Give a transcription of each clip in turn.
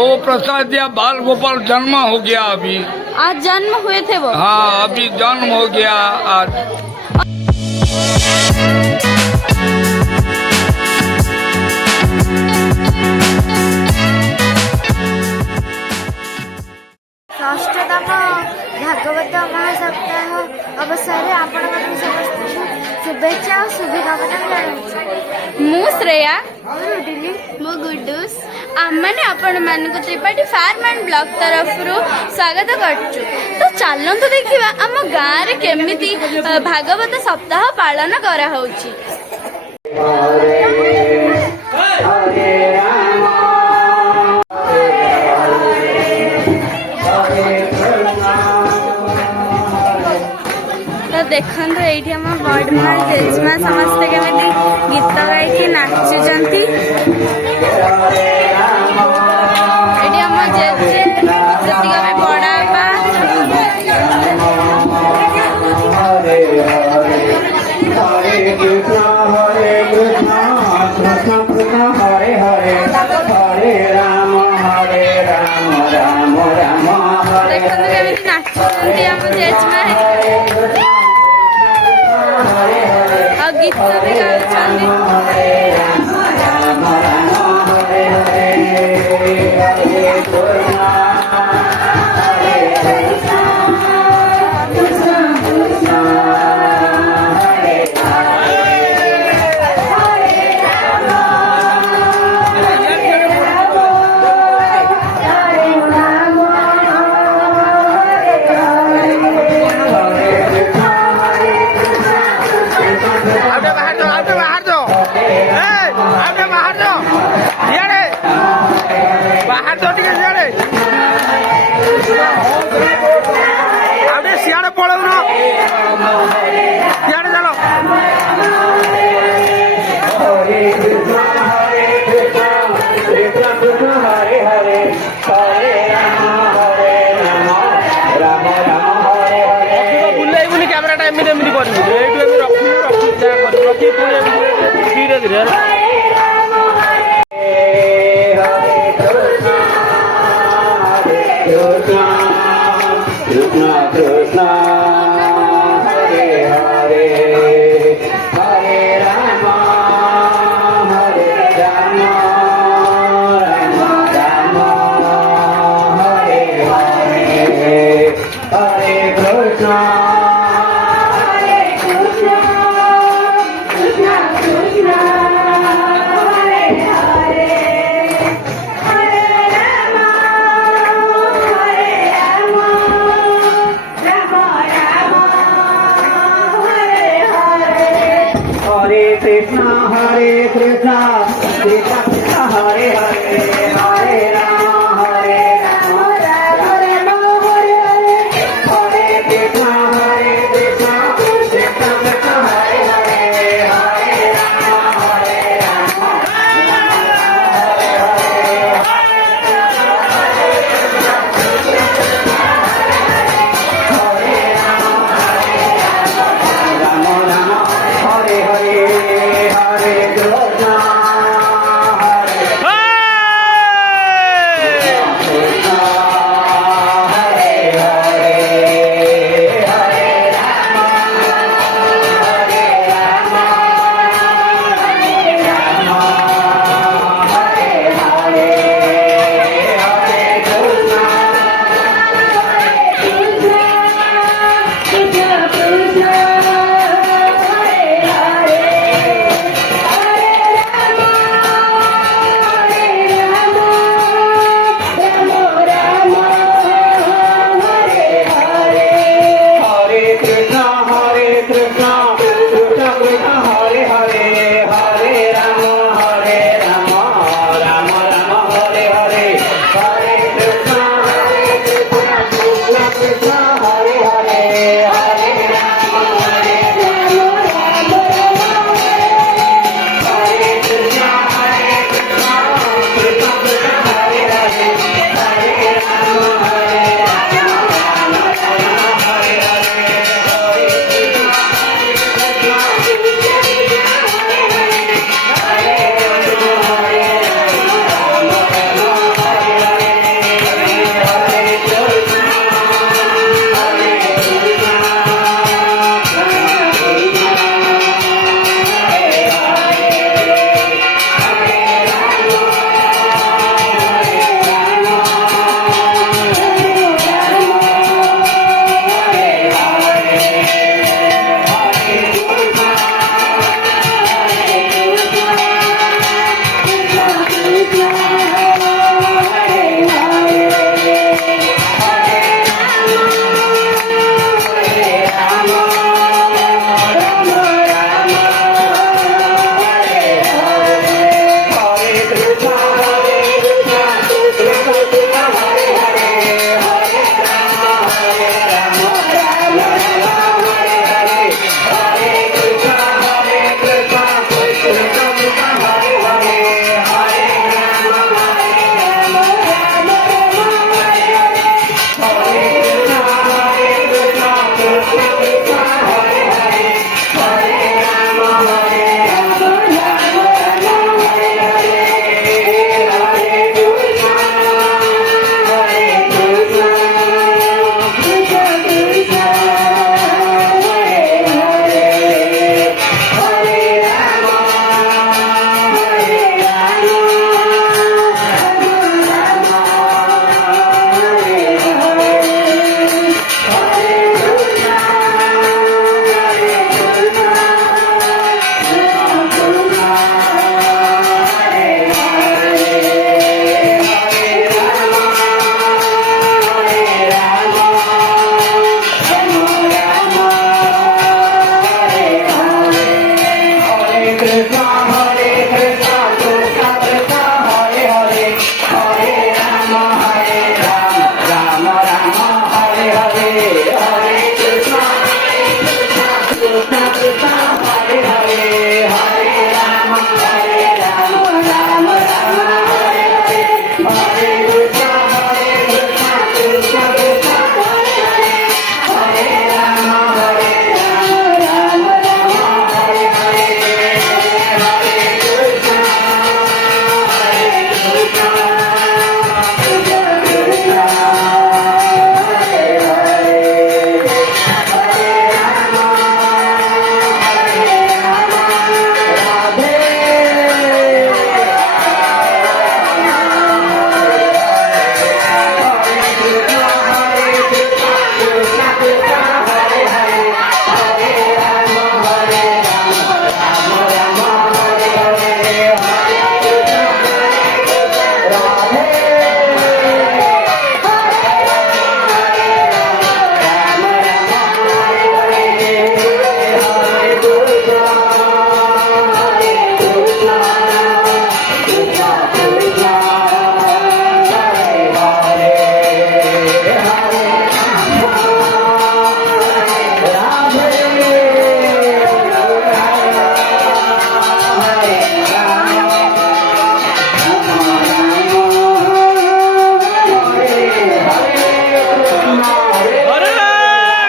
वो प्रसाद दिया, बाल गोपाल जन्म हो गया अभी। आज जन्म हुए थे वो? हाँ, अभी जन्म हो गया आज। षष्ठतम भागवत महासप्ताह अवसर आपण शुभेच्छा और शुभकामना जनाऊँ। मु श्रेया मु गुड्डूस आमने आपण मानक त्रिपाठी फार्म एंड ब्लॉक तरफ स्वागत करचु। तो चलतु देखिबा आम गाँव रे केमिति भागवत सप्ताह पालन करा होउची। तो देखो ये आम बड़मा जेजमा समस्ते केमी गीत गाई नाचुंती। ये आम जेजे जी बड़ा देखो केमी नाचुंती आम जेजमा और गीत भी गाउछंती। सियाड़े पड़ो ना, सियाड़े चलो। बुले बुले कैमरा टाइम में एमती कर रखी धीरे धीरे कृष्णा कृष्णा हरे हरे हरे राम राम राम हरे हरे हरे कृष्णा कृष्णा कृष्णा कृष्णा हरे हरे हरे राम राम राम हरे हरे हरे कृष्णा कृष्णा कृष्णा हरे हरे हरे राम राम हरे हरे हरे कृष्णा कृष्ण हरे हरे हरे राम राम राम हरे हरे हरे कृष्ण कृष्ण कृष्ण हरे हरे हरे राम राम हरे हरे हरे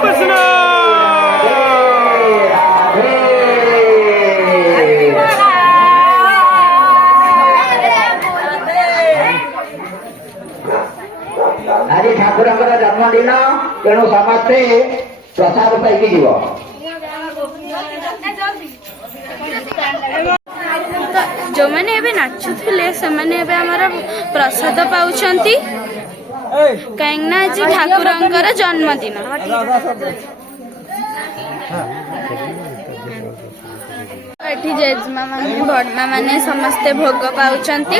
कृष्ण आज ठाकुर जन्मदिन तेणु समस्ते प्रसाद पाई जीव जो मैंने एबे नाचुथिले से माने एबे हमर प्रसाद पाउछंती काहेकना आज ठाकुरंकर जन्मदिन एठी जेजमा माने बड़मा माने समस्ते भोग पाउछंती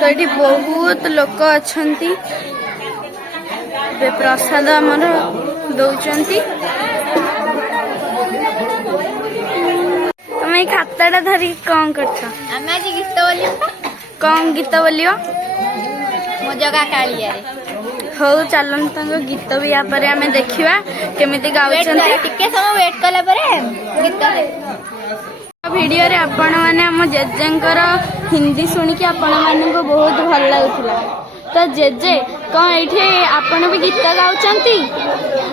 तो ये बहुत लोक अच्छंती प्रसाद आमर दौचंती तुम खाताटा धरी कौन करछ आमे आज गीत बोलियो कौन गीत बोलियो मो जगह कालिया रे हो चलन तंग गीत भी या पर हमें देखिवा केमिति गाउछंती टिके समय वेट कला परे गीत वीडियो रे आपण माने हम जेजेंकर हिंदी सुनी कि आपण माने को बहुत भल लागुला तो जेजे कौन एठी आपण भी गीत गाउछंती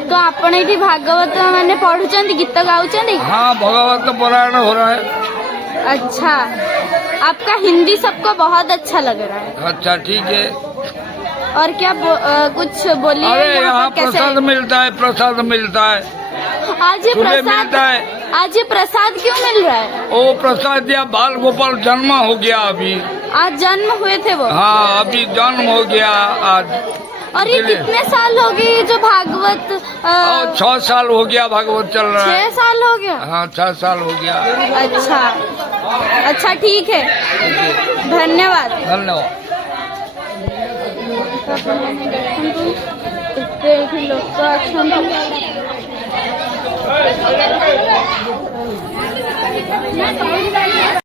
तो आपण एठी भागवत माने पढुचंती गीत गाउछंती हाँ भगवत पुराण हो रहा है। अच्छा आपका हिंदी सबको बहुत अच्छा लग रहा है अच्छा ठीक है। और क्या कुछ बोलिए अरे यहाँ यहाँ पर कैसे प्रसाद मिलता है आज ये तुम्हें प्रसाद मिलता है। आज ये प्रसाद क्यों मिल रहा है वो प्रसाद या बाल गोपाल जन्म हो गया अभी। आज जन्म हुए थे वो हाँ अभी जन्म हो गया आज। और ये इसलिए- कितने साल हो गए ये जो भागवत और 6 साल हो गया भागवत चल रहा है। 6 साल हो गया हाँ 6 साल हो गया। अच्छा अच्छा ठीक है धन्यवाद धन्यवाद। एठी लोक अछंती